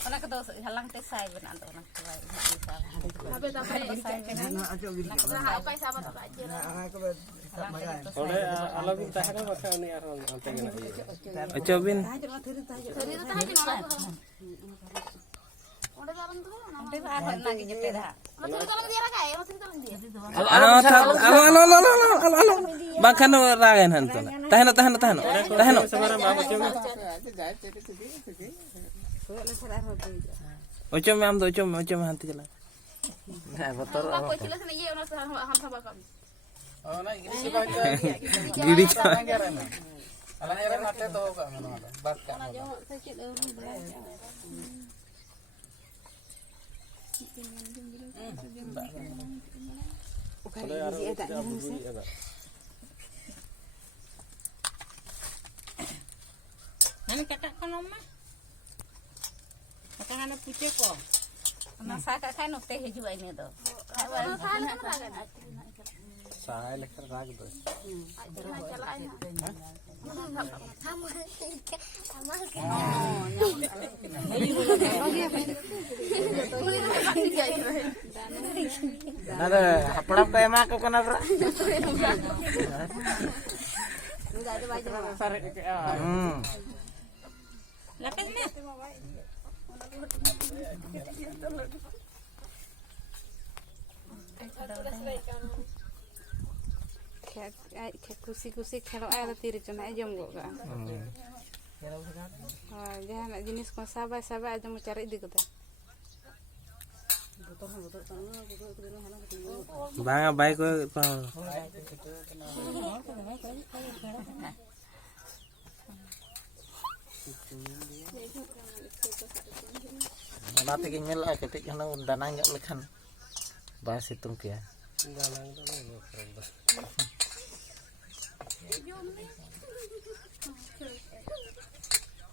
Ona kedo halang teh sai benan to ona kuai bisa. Habe apa sahabat apa aja. Oleh alabin tahanan maka ini aron ante gena. Acobin. Bahkan ragen hantu. Tahan. Ocom am do ocom hantu jalan. Nah, motor. Oh, na gidi sebagai Alang era mate to ka mano bak ka. Nani kakak kono mah. Kakak ana puce ko. Masa kakak no teh juga ini to. Saya lekar rag do. Nada hapdam ka ema ko kana bra. Lapis me. Kusi kalau ada tiri cina aja mbok kan. Jangan jenis kon sabar aja mau cari di kota. Bang baik ko pa. Nanti kingel ketik kana danang jak lekan. Bahas hitung kia. Danang to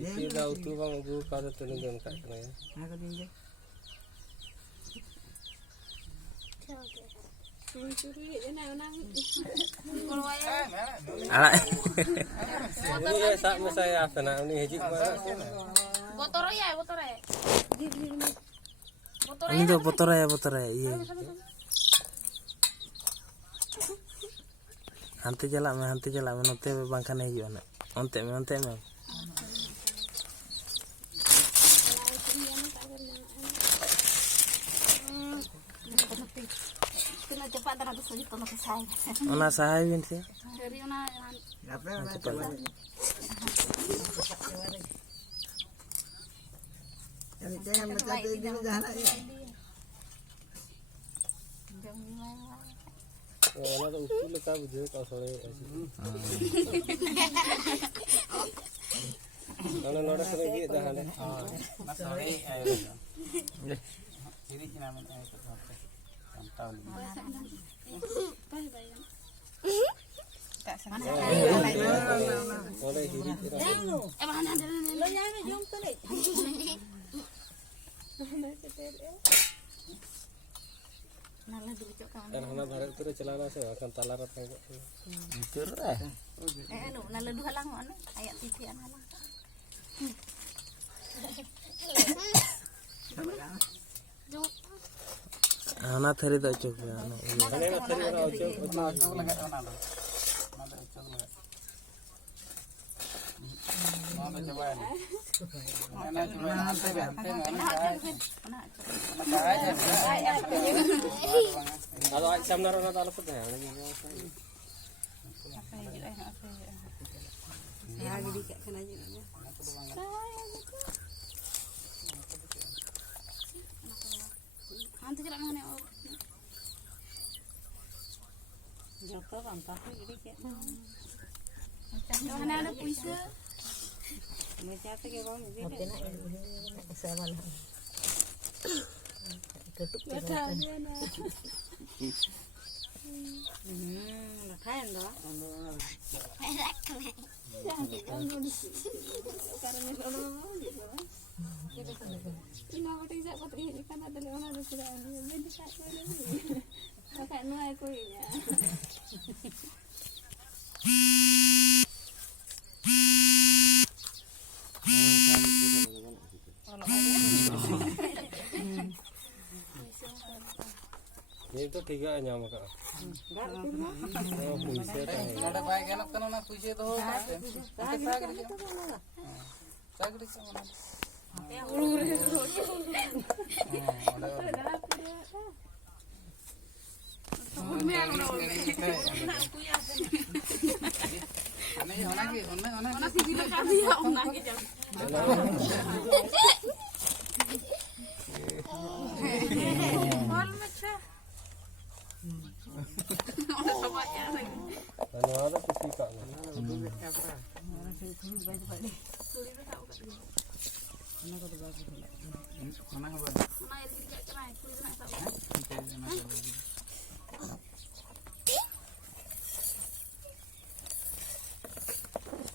tidak utuh bang guru pada tunjuk kat ya. Aku tunjuk. Ini sak saya sana ini hiji mana? Motor ya. Ini tuh motor ya iya. Hantu jalan nanti bangkan hiji anak. Onte me. Cepat dan ada sulit untuk saya. Ona sahayu sih. Dari ona. Cepat. Yang jangan mencatat di jalan ya. Ona tuh usul lekar bujur kau sore. Kalau noda sore gitu dah ada. Mas sore ayo. Ini cina men ayo. Tahun ini. Oleh hidup kita. Mana ada lo yang jom tu ni. Nala dulu cok kawan. Dan hana barat tu celana saya akan talarat tengok. Itu lah. Anu nala dua halang mana? Ayat TV an halang. Hana thari dah cok ya. Hana thari orang cok. Cok lagi mana lo? Mana cok lagi? Mana coba ni? Mana coba hantar. Kalau macam nara taruh pun ya. Ya jadi kat sana je. Hantu jalan mana? Joko bantah jadi kat. Macam mana ada puisa? Macam apa ke bang? Apa nak sawan. Tutup je. Kain dah. Itu tiga aja maka. Oh, puisi teh. Ada baik enak kan anak puisi tuh. Sagri sama. Ano ada puisi kak?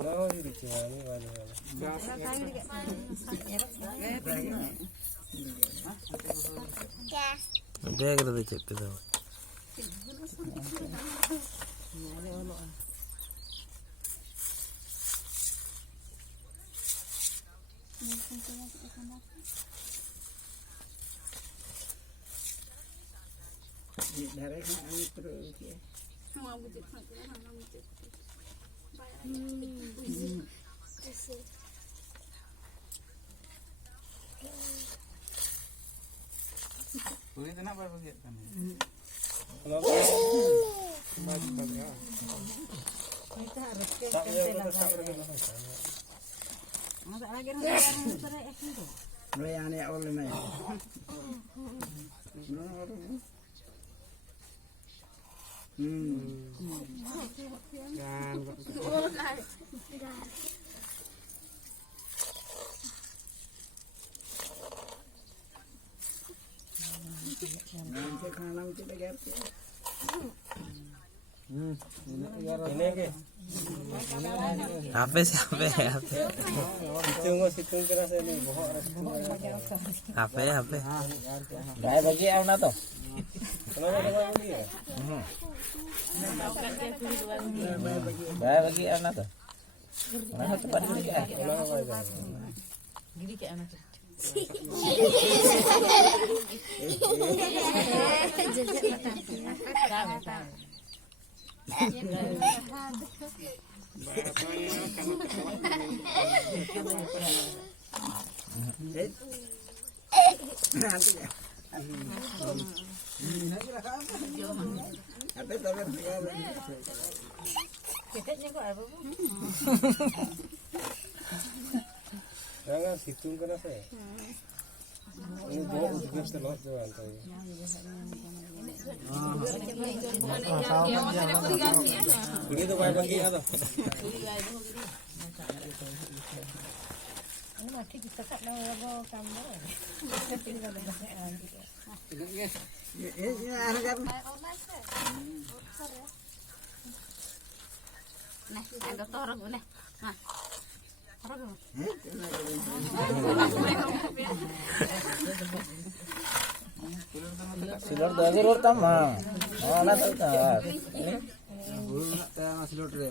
No, di sini mana? Dia kata cek tu. Puisi tu nak berbagi kan? Kenapa? Kita harus ke Tak ada tak ada. Masa lagi orang cerai itu. Melayani oleh mana? Ini ke? Apa sih apa? Situng keras ini bohong Apa? Baik bagi awak tu. Kenapa dengan ini ya? Baik bagi awak tu. Mana cepat dulu ya? Gini kayak anak. Jangan situng keras ya. Ini bohong juga telur tu antai. Begitu baik bagi atau? Ini mati kita tak mau bawa kamera. Nah, ada torong nah. Nah. Torong. Silor tu lagi ror tamah. Oh, nak tu tak. Bulu nak tengah silur tu.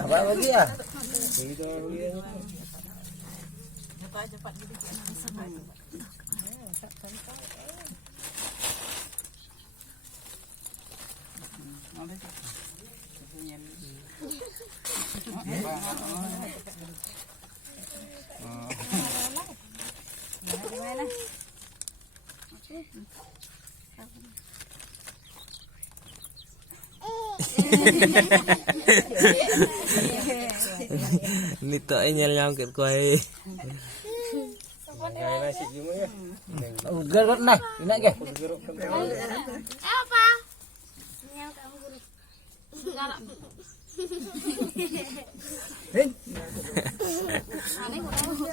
Baik bagi ya. Begitu dia. Cepat gitu. Nito ay nyal nyam ket ko ay. Gaya nasi gimana ya? Gerot nah, ini ke. Gerok kan. Apa? Nyal kamu guru. Sekarang. Aneh udah.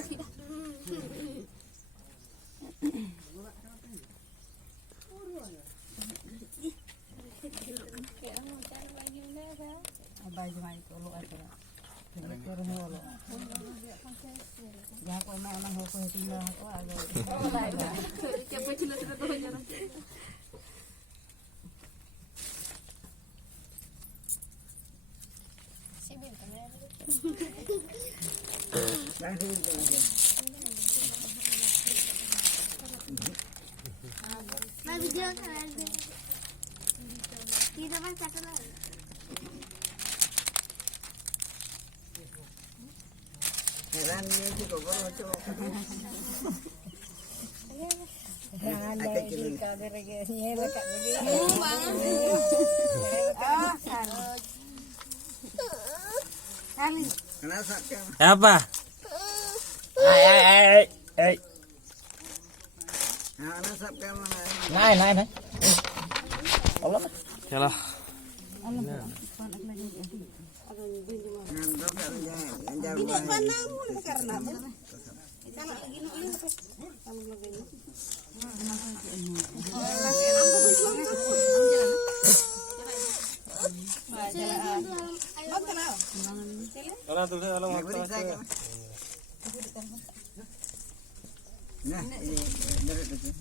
Baju mai tolong aja. Turun dulu. Ya kau memang hukum tinggal kau agak. Siapa cerita tuh jalan. Sibuk kan? Mau video kan? Kita masak lagi. Jangan dari kau dari sini lekat begini. Kali. Apa? Này. Yalah. Kalau tuh kalau mau Nah, ini dari itu.